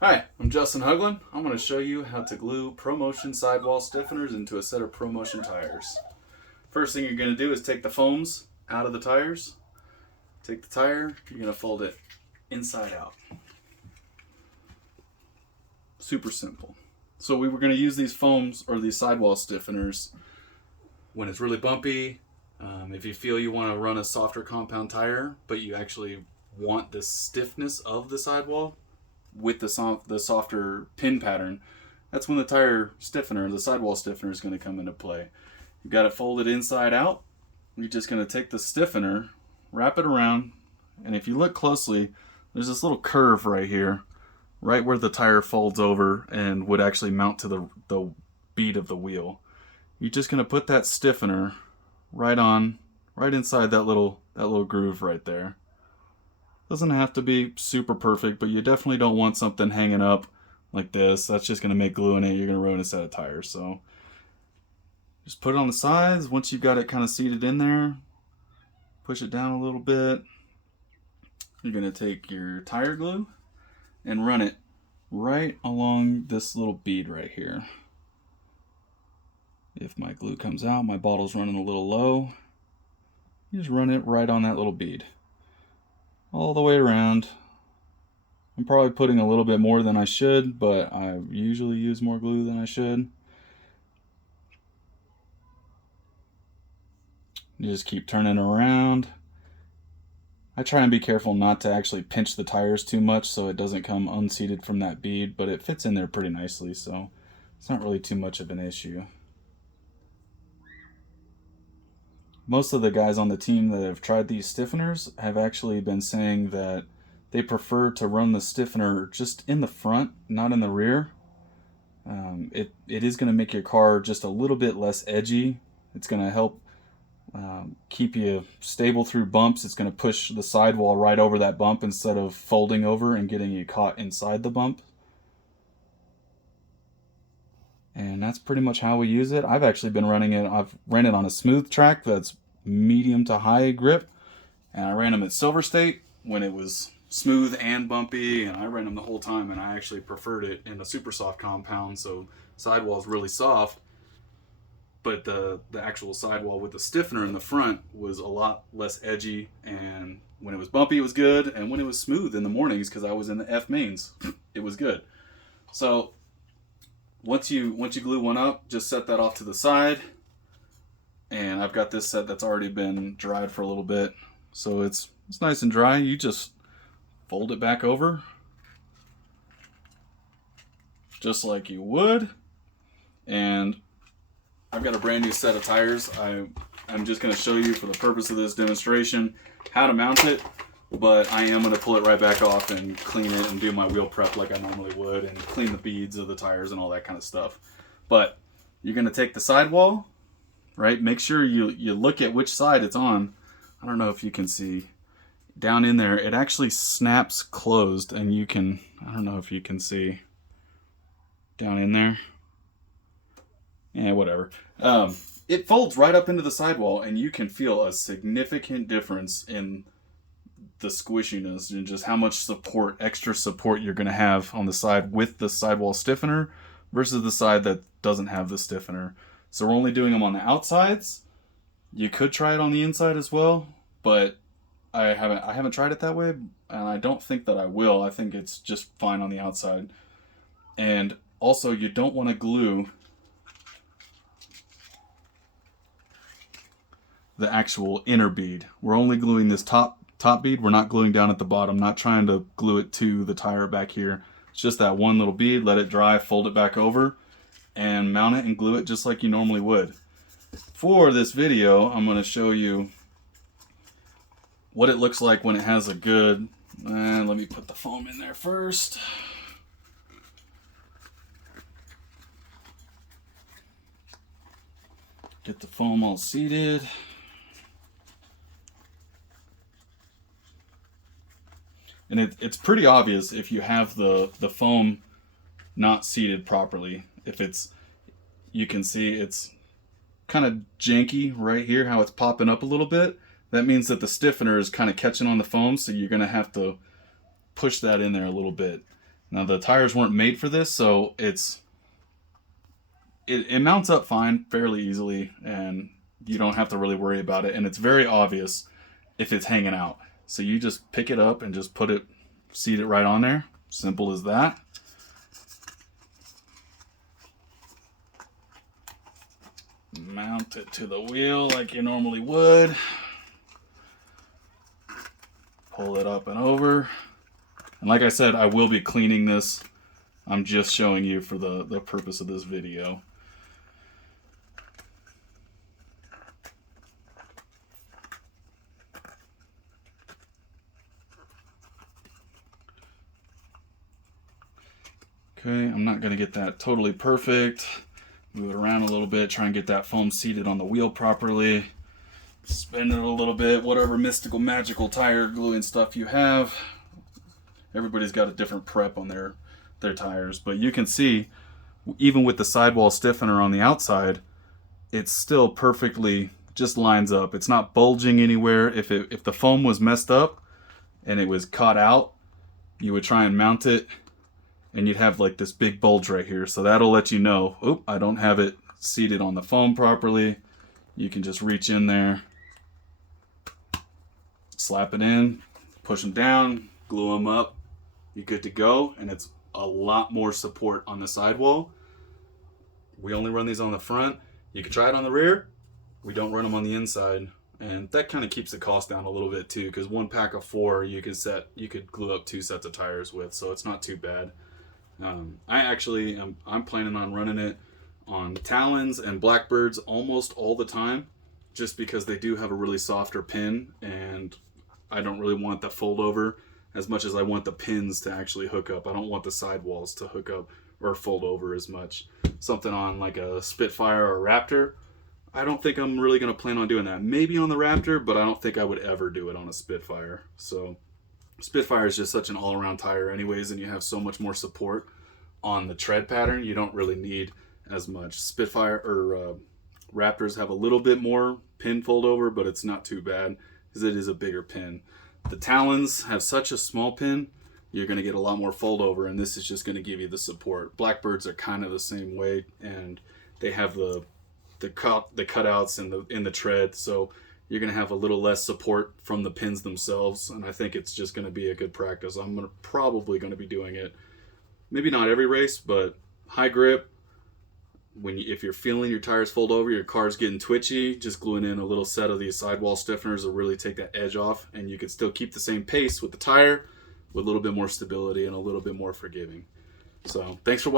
Hi, I'm Justin Huglin. I'm going to show you how to glue ProMotion sidewall stiffeners into a set of ProMotion tires. First thing you're going to do is take the foams out of the tires. Take the tire, you're going to fold it inside out. Super simple. So we were going to use these foams or these sidewall stiffeners when it's really bumpy. If you feel you want to run a softer compound tire, but you actually want the stiffness of the sidewall with the softer pin pattern, that's when the tire stiffener, the sidewall stiffener, is going to come into play. You've got it folded inside out. You're just going to take the stiffener, wrap it around, and if you look closely, there's this little curve right here, right where the tire folds over and would actually mount to the bead of the wheel. You're just going to put that stiffener right inside that little groove right there. Doesn't have to be super perfect, but you definitely don't want something hanging up like this. That's just going to make gluing it. You're going to ruin a set of tires. So just put it on the sides. Once you've got it kind of seated in there, push it down a little bit. You're going to take your tire glue and run it right along this little bead right here. If my glue comes out, my bottle's running a little low. You just run it right on that little bead, all the way around. I'm probably putting a little bit more than I should, but I usually use more glue than I should. You just keep turning around. I try and be careful not to actually pinch the tires too much so it doesn't come unseated from that bead, but it fits in there pretty nicely, so it's not really too much of an issue. Most of the guys on the team that have tried these stiffeners have actually been saying that they prefer to run the stiffener just in the front, not in the rear. It is going to make your car just a little bit less edgy. It's going to help keep you stable through bumps. It's going to push the sidewall right over that bump instead of folding over and getting you caught inside the bump. And that's pretty much how we use it. I've actually been running it. I've ran it on a smooth track that's medium to high grip, and I ran them at Silver State when it was smooth and bumpy, and I ran them the whole time, and I actually preferred it in a super soft compound, so sidewall is really soft, but the actual sidewall with the stiffener in the front was a lot less edgy, and when it was bumpy it was good, and when it was smooth in the mornings, because I was in the F mains, it was good. So once you glue one up, just set that off to the side. And I've got this set that's already been dried for a little bit, so it's nice and dry. You just fold it back over, just like you would. And I've got a brand new set of tires. I'm just going to show you, for the purpose of this demonstration, how to mount it. But I am going to pull it right back off and clean it and do my wheel prep like I normally would, and clean the beads of the tires and all that kind of stuff. But you're going to take the sidewall, right? Make sure you look at which side it's on. I don't know if you can see down in there. It actually snaps closed, and you can, I don't know if you can see down in there. Yeah, whatever. It folds right up into the sidewall, and you can feel a significant difference in the squishiness and just how much support, extra support you're going to have on the side with the sidewall stiffener versus the side that doesn't have the stiffener. So we're only doing them on the outsides. You could try it on the inside as well, but I haven't tried it that way, and I don't think that I will. I think it's just fine on the outside. And also, you don't want to glue the actual inner bead. We're only gluing this top bead. We're not gluing down at the bottom, not trying to glue it to the tire back here. It's just that one little bead. Let it dry, fold it back over, and mount it and glue it just like you normally would. For this video, I'm going to show you what it looks like when it has a good, let me put the foam in there first. Get the foam all seated. And it's pretty obvious if you have the foam not seated properly. If it's, you can see it's kind of janky right here, how it's popping up a little bit. That means that the stiffener is kind of catching on the foam, so you're going to have to push that in there a little bit. Now the tires weren't made for this, so it mounts up fine, fairly easily, and you don't have to really worry about it. And it's very obvious if it's hanging out. So you just pick it up and just seat it right on there. Simple as that. Mount it to the wheel like you normally would. Pull it up and over. And like I said, I will be cleaning this. I'm just showing you for the purpose of this video. Okay, I'm not going to get that totally perfect. Move it around a little bit, try and get that foam seated on the wheel properly. Spin it a little bit, whatever mystical, magical tire gluing stuff you have. Everybody's got a different prep on their tires, but you can see, even with the sidewall stiffener on the outside, it's still perfectly just lines up. It's not bulging anywhere. If the foam was messed up and it was caught out, you would try and mount it and you'd have like this big bulge right here. So that'll let you know, oh, I don't have it seated on the foam properly. You can just reach in there, slap it in, push them down, glue them up. You're good to go, and it's a lot more support on the sidewall. We only run these on the front. You can try it on the rear. We don't run them on the inside, and that kind of keeps the cost down a little bit too, because one pack of 4 you could glue up 2 sets of tires with, so it's not too bad. I'm planning on running it on Talons and Blackbirds almost all the time, just because they do have a really softer pin, and I don't really want the fold over as much as I want the pins to actually hook up. I don't want the sidewalls to hook up or fold over as much. Something on like a Spitfire or a Raptor, I don't think I'm really going to plan on doing that. Maybe on the Raptor, but I don't think I would ever do it on a Spitfire. So Spitfire is just such an all-around tire anyways, and you have so much more support on the tread pattern. You don't really need as much. Spitfire or Raptors have a little bit more pin fold over, but it's not too bad because it is a bigger pin. The Talons have such a small pin, you're going to get a lot more fold over, and this is just going to give you the support. Blackbirds are kind of the same way, and they have the cutouts in the tread, so you're going to have a little less support from the pins themselves, and I think it's just going to be a good practice. I'm probably going to be doing it, maybe not every race, but high grip. If you're feeling your tires fold over, your car's getting twitchy, just gluing in a little set of these sidewall stiffeners will really take that edge off, and you can still keep the same pace with the tire with a little bit more stability and a little bit more forgiving. So thanks for watching.